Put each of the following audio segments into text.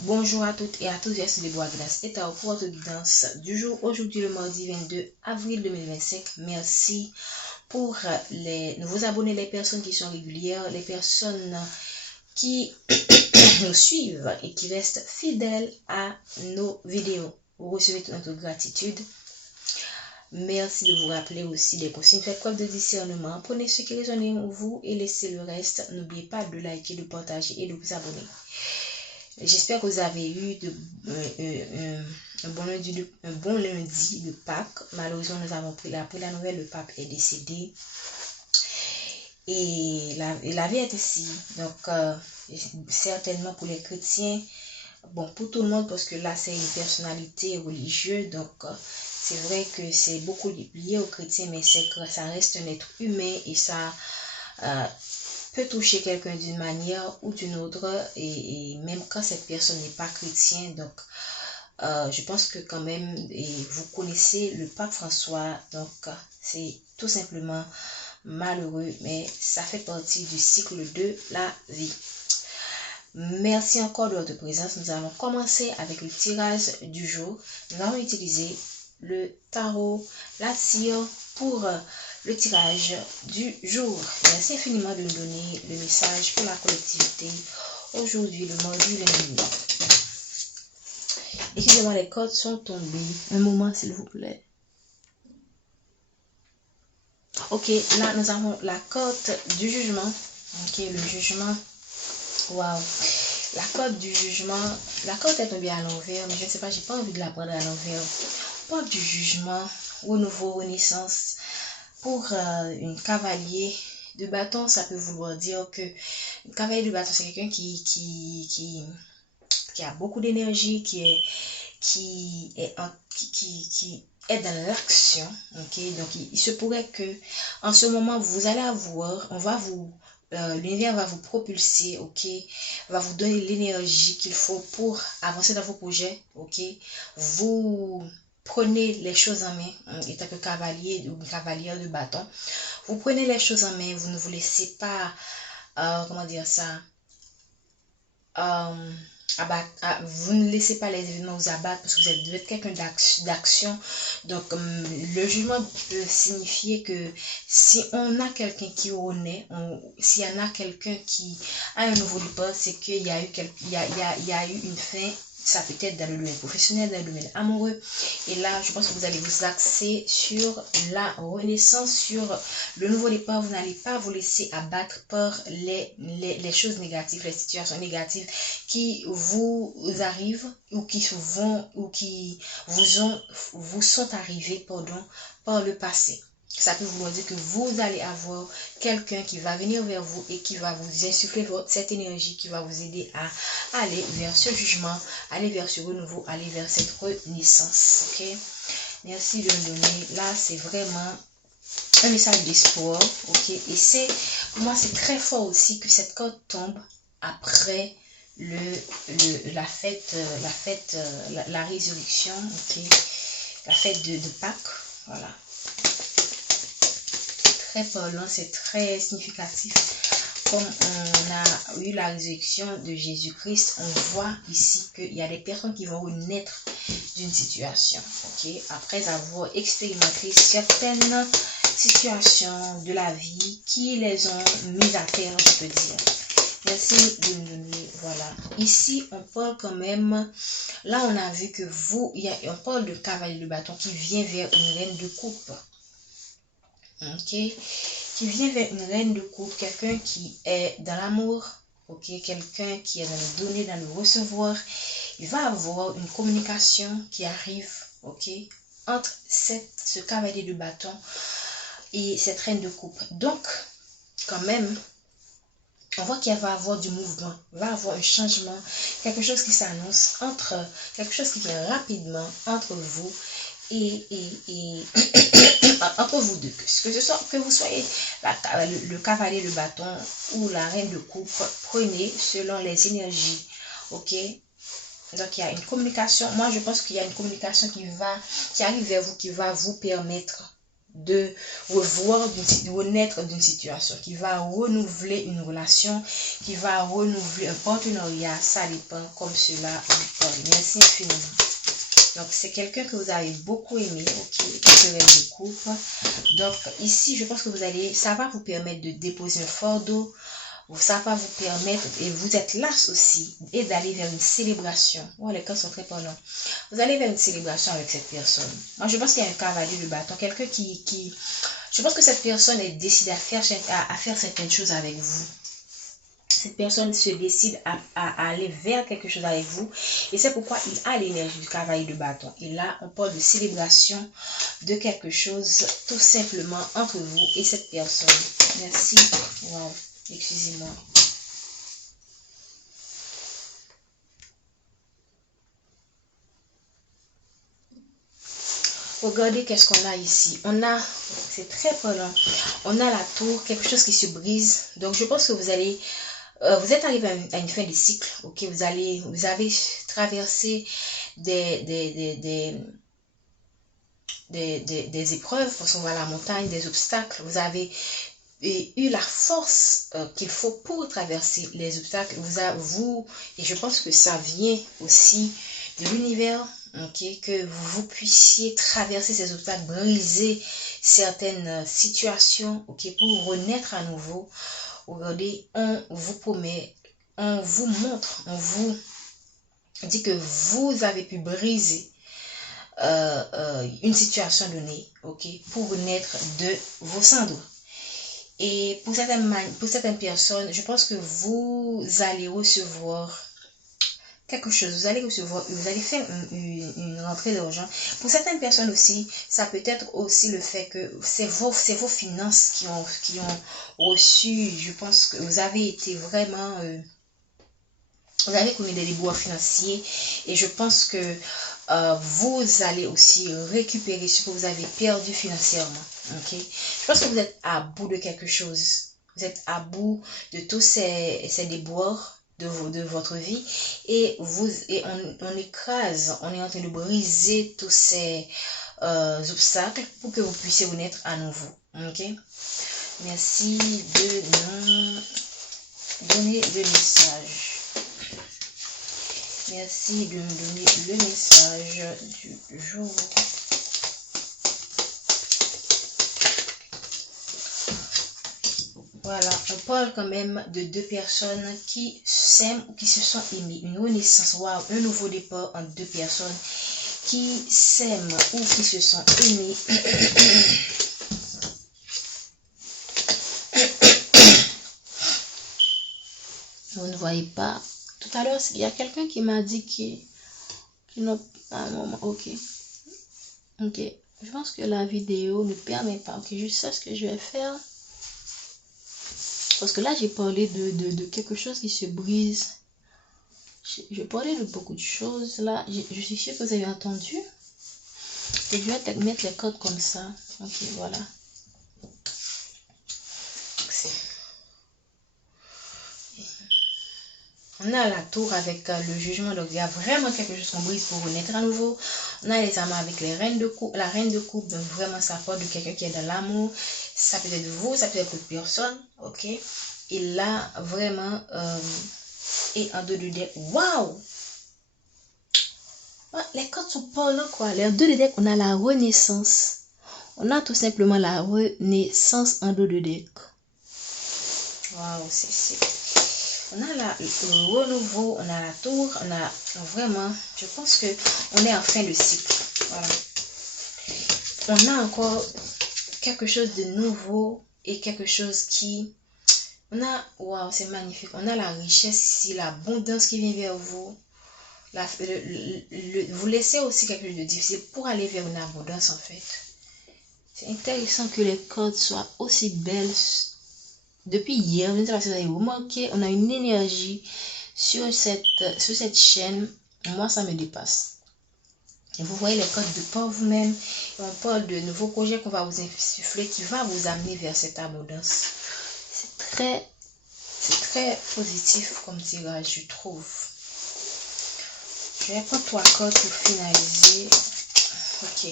Bonjour à toutes et à tous, merci de bois grâce et à pour votre guidance du jour. Aujourd'hui, le mardi 22 avril 2025. Merci pour les nouveaux abonnés, les personnes qui sont régulières, les personnes qui nous suivent et qui restent fidèles à nos vidéos. Vous recevez toute notre gratitude. Merci de vous rappeler aussi les consignes. Faites preuve de discernement. Prenez ce qui résonne en vous et laissez le reste. N'oubliez pas de liker, de partager et de vous abonner. J'espère que vous avez eu un bon lundi de Pâques. Malheureusement, nous avons appris la nouvelle, le pape est décédé. Et la vie est ici. Donc, certainement pour les chrétiens, bon, pour tout le monde, parce que là, c'est une personnalité religieuse. Donc, c'est vrai que c'est beaucoup lié aux chrétiens, mais ça reste un être humain et ça peut toucher quelqu'un d'une manière ou d'une autre, et même quand cette personne n'est pas chrétienne. Donc, je pense que quand même, vous connaissez le pape François, donc c'est tout simplement malheureux, mais ça fait partie du cycle de la vie. Merci encore de votre présence. Nous allons commencer avec le tirage du jour. Nous allons utiliser le tarot, la tire pour le tirage du jour. Merci infiniment de nous donner le message pour la collectivité aujourd'hui, le mardi, le lundi. Excusez-moi, les cartes sont tombées. Un moment, s'il vous plaît. Ok, là, nous avons la carte du jugement. Ok, le jugement. Waouh. La carte du jugement. La carte est tombée à l'envers, mais je ne sais pas, j'ai pas envie de la prendre à l'envers. Carte du jugement, renouveau, renaissance. Pour un cavalier de bâton, ça peut vouloir dire que un cavalier de bâton, c'est quelqu'un qui a beaucoup d'énergie, qui est dans l'action. Ok, donc il se pourrait que en ce moment vous allez avoir, l'univers va vous propulser, ok, va vous donner l'énergie qu'il faut pour avancer dans vos projets, ok. Vous prenez les choses en main, étant que cavalier ou cavalière de bâton, vous prenez les choses en main, vous ne vous laissez pas, comment dire ça, vous ne laissez pas les événements vous abattre, parce que vous êtes quelqu'un d'action. Donc, le jugement peut signifier que si on a quelqu'un qui est honnête, s'il y en a quelqu'un qui a un nouveau départ, c'est qu'il y a eu une fin. Ça peut être dans le domaine professionnel, dans le domaine amoureux. Et là, je pense que vous allez vous axer sur la renaissance, sur le nouveau départ. Vous n'allez pas vous laisser abattre par les choses négatives, les situations négatives qui vous arrivent ou qui vous sont arrivées par le passé. Ça peut vouloir dire que vous allez avoir quelqu'un qui va venir vers vous et qui va vous insuffler cette énergie, qui va vous aider à aller vers ce jugement, aller vers ce renouveau, aller vers cette renaissance. Ok, merci de me donner. Là, c'est vraiment un message d'espoir. Ok, et pour moi, c'est très fort aussi que cette carte tombe après la fête, la résurrection. Ok, la fête de Pâques. Voilà. Très parlant, c'est très significatif. Comme on a eu la résurrection de Jésus-Christ, on voit ici qu'il y a des personnes qui vont renaître d'une situation, ok, après avoir expérimenté certaines situations de la vie qui les ont mises à terre, je peux dire. Merci de me donner, voilà. Ici, on parle quand même, là on a vu que on parle de cavalier de bâton qui vient vers une reine de coupe. Ok, qui vient vers une reine de coupe, quelqu'un qui est dans l'amour, ok, quelqu'un qui est dans le donner, dans le recevoir. Il va avoir une communication qui arrive, ok, entre ce cavalier de bâton et cette reine de coupe. Donc, quand même, on voit qu'il va y avoir du mouvement, il va y avoir un changement, quelque chose qui s'annonce, quelque chose qui vient rapidement entre vous et entre vous deux, que vous soyez le cavalier de bâton ou la reine de coupe, prenez selon les énergies, ok. Donc il y a une communication, moi je pense qu'il y a une communication qui arrive vers vous, qui va vous permettre de renaître d'une situation, qui va renouveler une relation, qui va renouveler un partenariat. Ça dépend comme cela vous parle. Merci infiniment. Donc, c'est quelqu'un que vous avez beaucoup aimé, ok, de couple. Donc, ici, je pense que ça va vous permettre de déposer un fardeau. Ça va vous permettre, et vous êtes là aussi, et d'aller vers une célébration. Oh, les cas sont très parlants. Vous allez vers une célébration avec cette personne. Moi, je pense qu'il y a un cavalier de bâton, quelqu'un je pense que cette personne est décidée à faire certaines choses avec vous. Cette personne se décide à aller vers quelque chose avec vous. Et c'est pourquoi il a l'énergie du cavalier de bâton. Et là, on parle de célébration de quelque chose tout simplement entre vous et cette personne. Merci. Wow. Excusez-moi. Regardez qu'est-ce qu'on a ici. C'est très parlant. On a la tour, quelque chose qui se brise. Donc, je pense que vous êtes arrivé à une fin de cycle. Ok, vous avez traversé des épreuves, parce qu'on va à la montagne, des obstacles. Vous avez eu la force qu'il faut pour traverser les obstacles. Et je pense que ça vient aussi de l'univers, ok, que vous puissiez traverser ces obstacles, briser certaines situations, ok, pour renaître à nouveau. Regardez, on vous promet, on vous montre, on vous dit que vous avez pu briser une situation donnée, ok, pour renaître de vos cendres. Et pour certaines personnes, je pense que vous allez recevoir quelque chose. Vous allez faire une rentrée d'argent. Pour certaines personnes aussi, ça peut être aussi le fait que c'est vos finances qui ont reçu. Je pense que vous avez été vraiment... vous avez connu des déboires financiers. Et je pense que vous allez aussi récupérer ce que vous avez perdu financièrement. Ok, je pense que vous êtes à bout de quelque chose. Vous êtes à bout de tous ces déboires de votre vie. Et on écrase, on est en train de briser tous ces obstacles pour que vous puissiez renaître à nouveau. Ok, merci de nous donner le message. Merci de me donner le message du jour. Voilà, on parle quand même de deux personnes qui s'aiment ou qui se sont aimées. Une renaissance, wow, un nouveau départ entre deux personnes qui s'aiment ou qui se sont aimées. Vous ne voyez pas. Tout à l'heure, il y a quelqu'un qui m'a dit qu'il n'a pas un moment. Ok. Ok. Je pense que la vidéo ne permet pas. Ok, je sais ce que je vais faire. Parce que là, j'ai parlé de quelque chose qui se brise. Je parlais de beaucoup de choses. Là, je suis sûre que vous avez entendu. Et je vais peut-être mettre les codes comme ça. Ok, voilà. On a la tour avec le jugement. Donc, il y a vraiment quelque chose qu'on brise pour renaître à nouveau. On a les amants avec la reine de coupe. Donc, vraiment, ça parle de quelqu'un qui est dans l'amour. Ça peut être vous, ça peut être d'autres personnes. Ok. Et là, vraiment, et en deux de deck. Waouh! Les cartes sont parlants, quoi. Les deux de deck, on a la renaissance. On a tout simplement la renaissance en deux de deck. Waouh, c'est... On a le renouveau, on a la tour, on a vraiment, je pense que on est en fin de cycle. Voilà. On a encore quelque chose de nouveau et quelque chose qui... Waouh, c'est magnifique. On a la richesse ici, l'abondance qui vient vers vous. Vous laissez aussi quelque chose de difficile pour aller vers une abondance, en fait. C'est intéressant que les cartes soient aussi belles. Depuis hier, je ne sais pas si vous avez remarqué, on a une énergie sur cette chaîne. Moi, ça me dépasse. Et vous voyez les codes de par vous-même. On parle de nouveaux projets qu'on va vous insuffler qui va vous amener vers cette abondance. C'est très positif comme tirage, je trouve. Je vais prendre 3 cartes pour finaliser. Ok.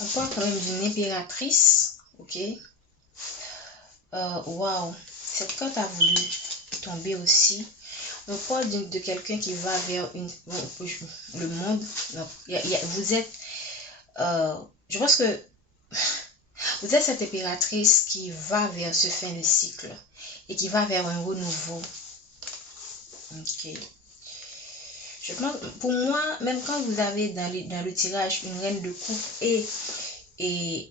On parle quand même d'une impératrice. Ok. Waouh. Cette carte a voulu tomber aussi. On parle de quelqu'un qui va vers le monde. Non, vous êtes... je pense que vous êtes cette impératrice qui va vers ce fin de cycle et qui va vers un renouveau. Ok. Je pense, pour moi, même quand vous avez dans le tirage une reine de coupe et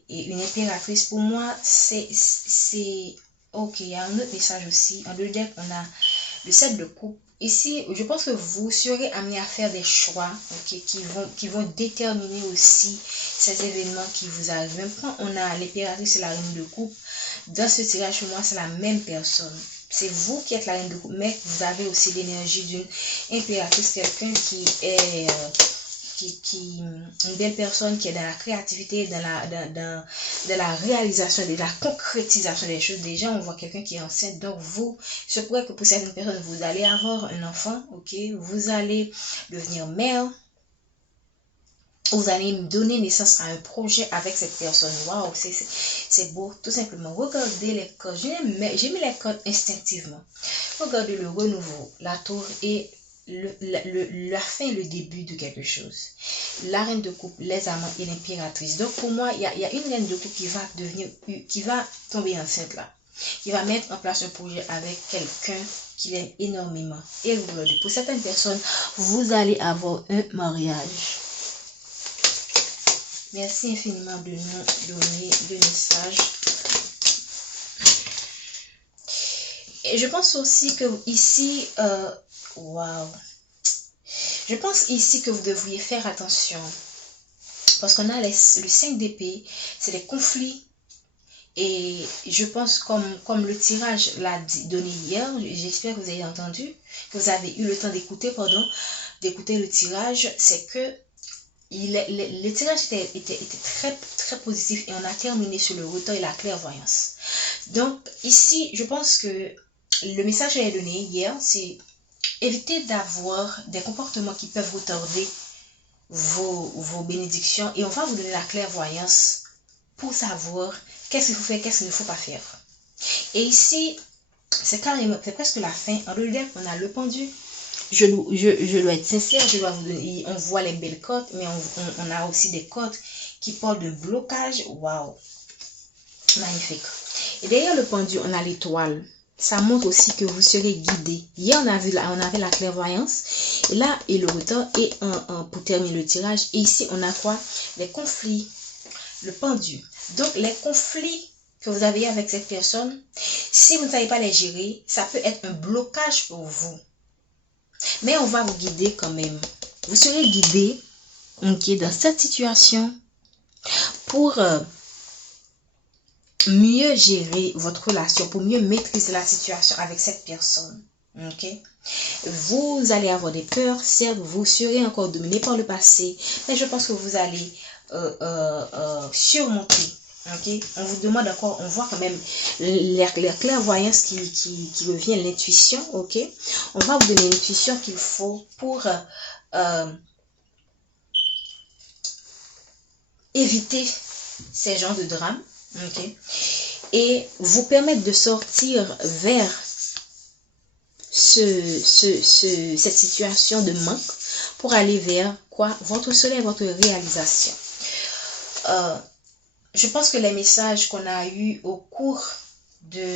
une impératrice, pour moi, c'est ok. Il y a un autre message aussi. En deux decks, on a le 7 de coupe. Ici, je pense que vous serez amené à faire des choix, ok, qui vont déterminer aussi ces événements qui vous arrivent. Même quand on a l'impératrice et la reine de coupe, dans ce tirage, pour moi, c'est la même personne. C'est vous qui êtes la reine de coupe, mais vous avez aussi l'énergie d'une impératrice, quelqu'un qui est... une belle personne qui est dans la créativité, dans la réalisation, de la concrétisation des choses. Déjà, on voit quelqu'un qui est enceinte. Donc, vous, je pourrais que pour certaines personnes, vous allez avoir un enfant, ok? Vous allez devenir mère. Vous allez donner naissance à un projet avec cette personne. Waouh, c'est beau, tout simplement. Regardez les codes. J'ai mis les codes instinctivement. Regardez le renouveau, la tour et la fin, le début de quelque chose. La reine de coupe, les amants et l'impératrice. Donc pour moi, il y a une reine de coupe qui va tomber enceinte là. Qui va mettre en place un projet avec quelqu'un qui l'aime énormément. Et regardez, pour certaines personnes, vous allez avoir un mariage. Merci infiniment de nous donner le message. Et je pense aussi que ici, waouh. Je pense ici que vous devriez faire attention. Parce qu'on a le 5 d'épée, c'est des conflits. Et je pense comme le tirage l'a donné hier, j'espère que vous avez entendu, que vous avez eu le temps d'écouter, le tirage, c'est que le tirage était très, très positif et on a terminé sur le retard et la clairvoyance. Donc ici, je pense que le message que j'ai donné hier, c'est éviter d'avoir des comportements qui peuvent retarder vos bénédictions et on va vous donner la clairvoyance pour savoir qu'est-ce qu'il faut faire, qu'est-ce qu'il ne faut pas faire. Et ici, c'est presque la fin. En deux decks, on a le pendu. Je dois être sincère, on voit les belles cotes, mais on a aussi des cotes qui parlent de blocage. Waouh, magnifique. Et derrière le pendu, on a l'étoile. Ça montre aussi que vous serez guidé. Hier, on avait la clairvoyance. Et là, et le retard. Et pour terminer le tirage. Et ici, on a quoi? Les conflits. Le pendu. Donc, les conflits que vous avez avec cette personne, si vous ne savez pas les gérer, ça peut être un blocage pour vous. Mais on va vous guider quand même. Vous serez guidé, ok, dans cette situation pour mieux gérer votre relation, pour mieux maîtriser la situation avec cette personne. Ok, vous allez avoir des peurs, certes, vous serez encore dominé par le passé, mais je pense que vous allez surmonter. Ok, on vous demande encore, on voit quand même la clairvoyance qui revient, l'intuition. Ok, on va vous donner l'intuition qu'il faut pour éviter ces genres de drames. Ok, et vous permettre de sortir vers cette situation de manque pour aller vers quoi? Votre soleil, votre réalisation. Je pense que les messages qu'on a eus au cours d'hier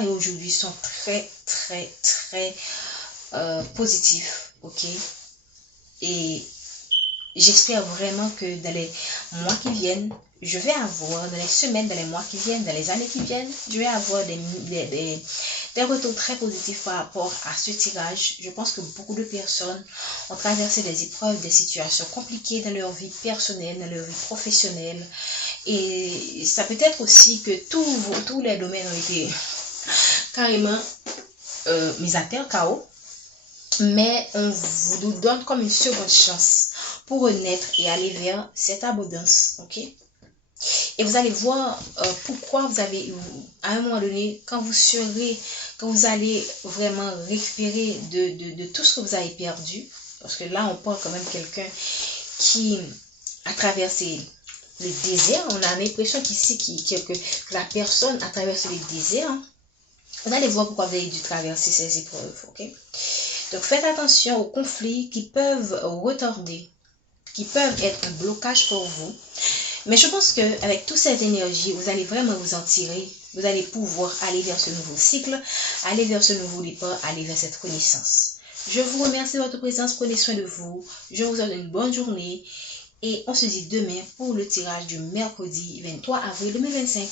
et aujourd'hui sont très, très, très positifs. Ok? Et j'espère vraiment que dans les mois qui viennent, je vais avoir, dans les semaines, dans les mois qui viennent, dans les années qui viennent, je vais avoir des retours très positifs par rapport à ce tirage. Je pense que beaucoup de personnes ont traversé des épreuves, des situations compliquées dans leur vie personnelle, dans leur vie professionnelle. Et ça peut être aussi que tous les domaines ont été carrément mis à terre, KO. Mais on vous donne comme une seconde chance pour renaître et aller vers cette abondance. Ok? Et vous allez voir pourquoi vous avez, à un moment donné, quand vous allez vraiment récupérer de tout ce que vous avez perdu, parce que là, on parle quand même quelqu'un qui à traverser le désert. On a l'impression qu'ici que la personne a traversé le désert. Vous allez voir pourquoi vous avez dû traverser ces épreuves. Ok? Donc faites attention aux conflits qui peuvent retarder, qui peuvent être un blocage pour vous. Mais je pense qu'avec toute cette énergie, vous allez vraiment vous en tirer. Vous allez pouvoir aller vers ce nouveau cycle, aller vers ce nouveau départ, aller vers cette connaissance. Je vous remercie de votre présence. Prenez soin de vous. Je vous souhaite une bonne journée. Et on se dit demain pour le tirage du mercredi 23 avril 2025.